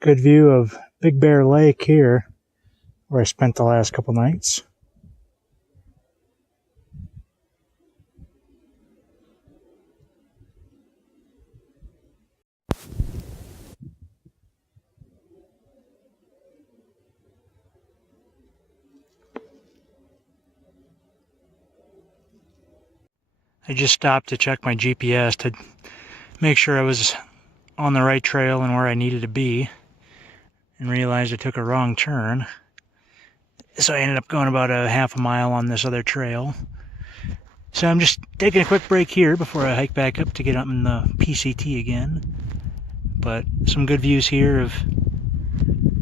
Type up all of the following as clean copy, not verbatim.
Good view of Big Bear Lake here, where I spent the last couple nights. I just stopped to check my GPS to make sure I was on the right trail and where I needed to be, and realized I took a wrong turn. So I ended up going about a half a mile on this other trail. So I'm just taking a quick break here before I hike back up to get up in the PCT again. But some good views here of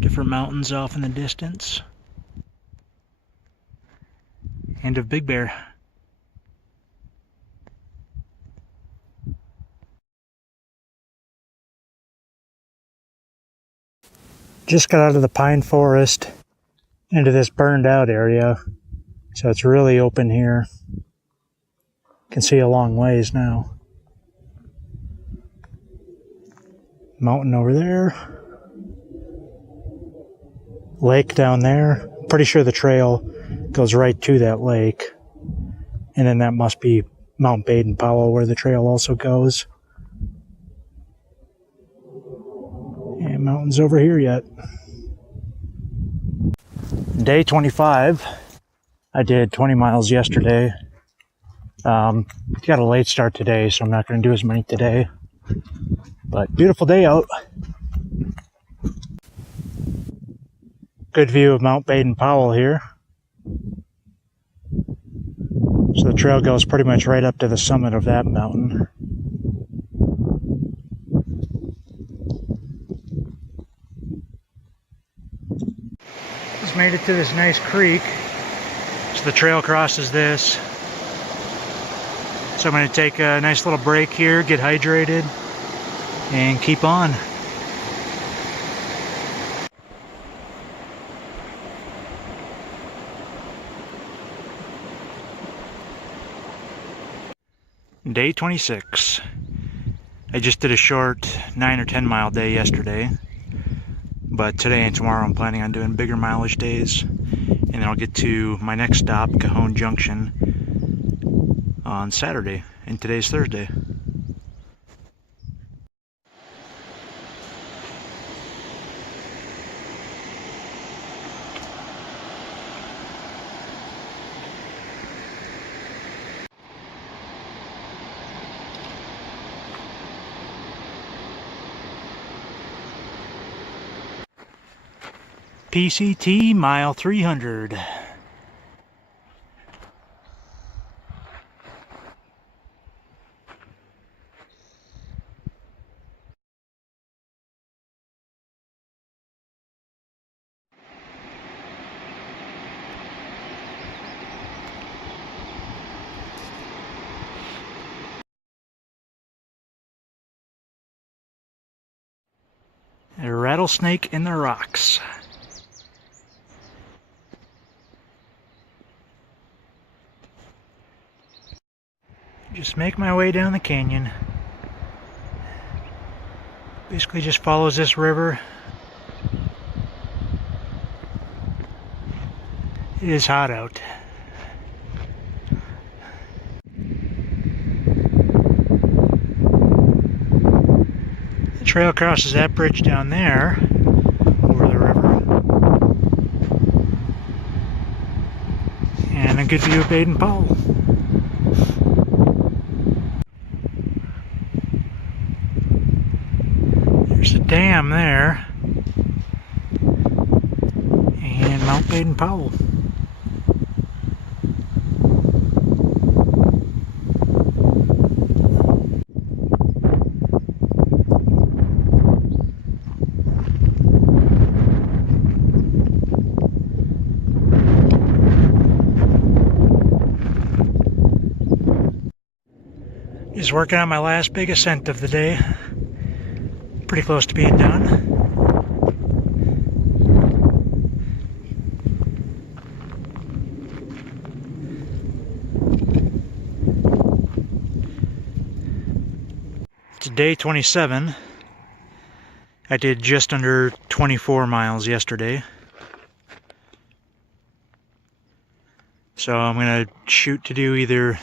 different mountains off in the distance. And of Big Bear. Just got out of the pine forest into this burned out area, so it's really open here. Can see a long ways now. Mountain over there. Lake down there. Pretty sure the trail goes right to that lake. And then that must be Mount Baden-Powell where the trail also goes. And mountains over here yet. Day 25. I did 20 miles yesterday. Got a late start today, so I'm not going to do as many today. But beautiful day out. Good view of Mount Baden-Powell here. So the trail goes pretty much right up to the summit of that mountain. Just made it to this nice creek. So the trail crosses this. So I'm going to take a nice little break here, get hydrated, and keep on. Day 26. I just did a short 9 or 10 mile day yesterday, but today and tomorrow I'm planning on doing bigger mileage days, and then I'll get to my next stop, Cajon Junction, on Saturday, and today's Thursday. PCT mile 300. A rattlesnake in the rocks. Just make my way down the canyon. Basically just follows this river. It is hot out. The trail crosses that bridge down there over the river. And a good view of Baden-Powell. There's a dam there, and Mount Baden-Powell. Just working on my last big ascent of the day. Pretty close to being done. It's day 27. I did just under 24 miles yesterday. So I'm going to shoot to do either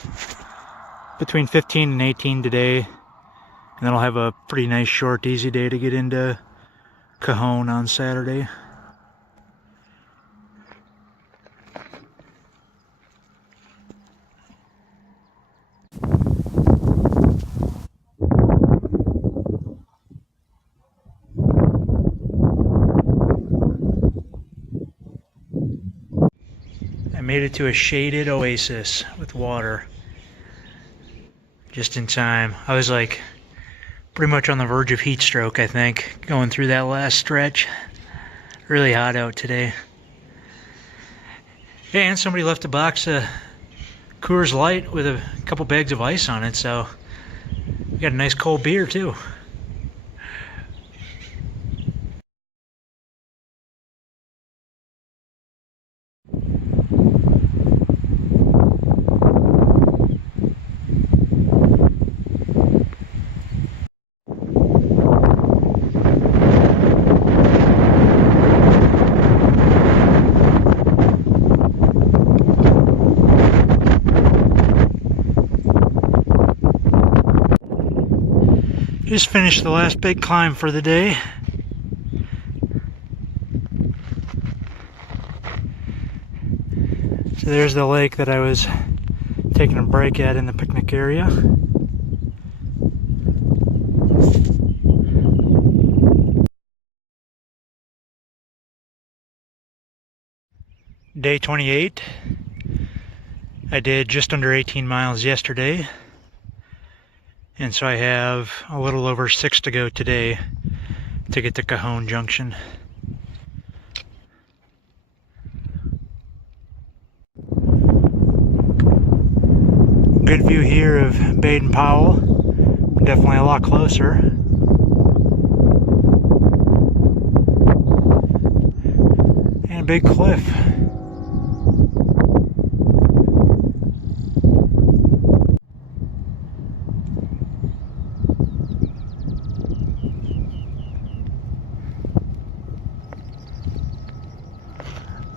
between 15 and 18 today. And then I'll have a pretty nice short, easy day to get into Cajon on Saturday. I made it to a shaded oasis with water just in time. I was like pretty much on the verge of heat stroke, I think, going through that last stretch. Really hot out today. And somebody left a box of Coors Light with a couple bags of ice on it, so we got a nice cold beer too. Just finished the last big climb for the day. So there's the lake that I was taking a break at in the picnic area. Day 28. I did just under 18 miles yesterday. And so I have a little over 6 to go today to get to Cajon Junction. Good view here of Baden-Powell. Definitely a lot closer. And a big cliff.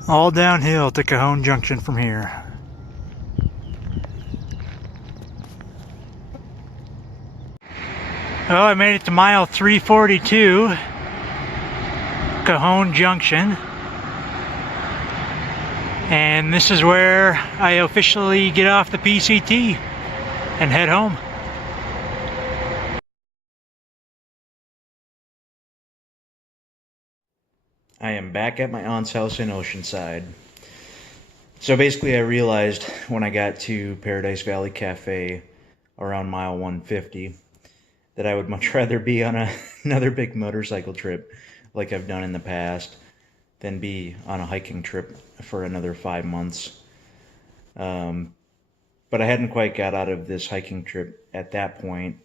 All downhill to Cajon Junction from here. Well, I made it to mile 342, Cajon Junction. And this is where I officially get off the PCT and head home. I am back at my aunt's house in Oceanside. So basically I realized when I got to Paradise Valley Cafe around mile 150 that I would much rather be on another big motorcycle trip like I've done in the past than be on a hiking trip for another 5 months. But I hadn't quite got out of this hiking trip at that point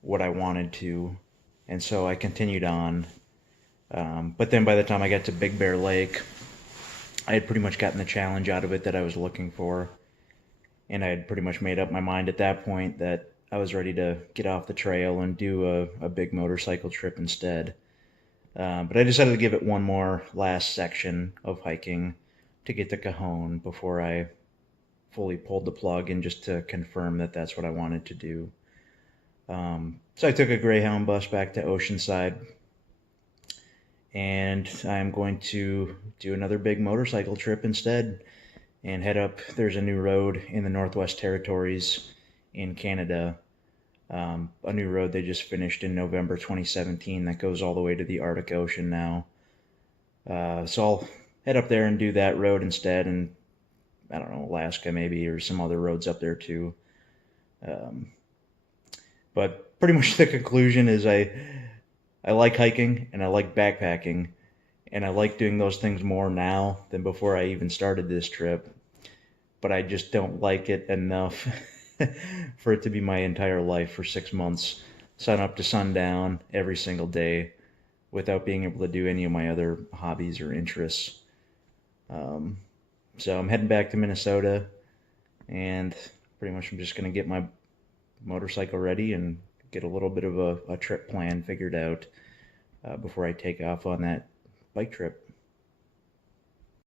what I wanted to, and so I continued on. But then by the time I got to Big Bear Lake, I had pretty much gotten the challenge out of it that I was looking for. And I had pretty much made up my mind at that point that I was ready to get off the trail and do a big motorcycle trip instead. But I decided to give it one more last section of hiking to get to Cajon before I fully pulled the plug, and just to confirm that that's what I wanted to do. So I took a Greyhound bus back to Oceanside. And I'm going to do another big motorcycle trip instead and head up. There's a new road in the Northwest Territories in Canada, a new road they just finished in November 2017 that goes all the way to the Arctic Ocean now. So I'll head up there and do that road instead, and I don't know, Alaska maybe, or some other roads up there too. But pretty much the conclusion is I like hiking and I like backpacking, and I like doing those things more now than before I even started this trip, but I just don't like it enough for it to be my entire life for 6 months, sun up to sundown every single day without being able to do any of my other hobbies or interests. So I'm heading back to Minnesota, and pretty much I'm just going to get my motorcycle ready and get a little bit of a trip plan figured out before I take off on that bike trip.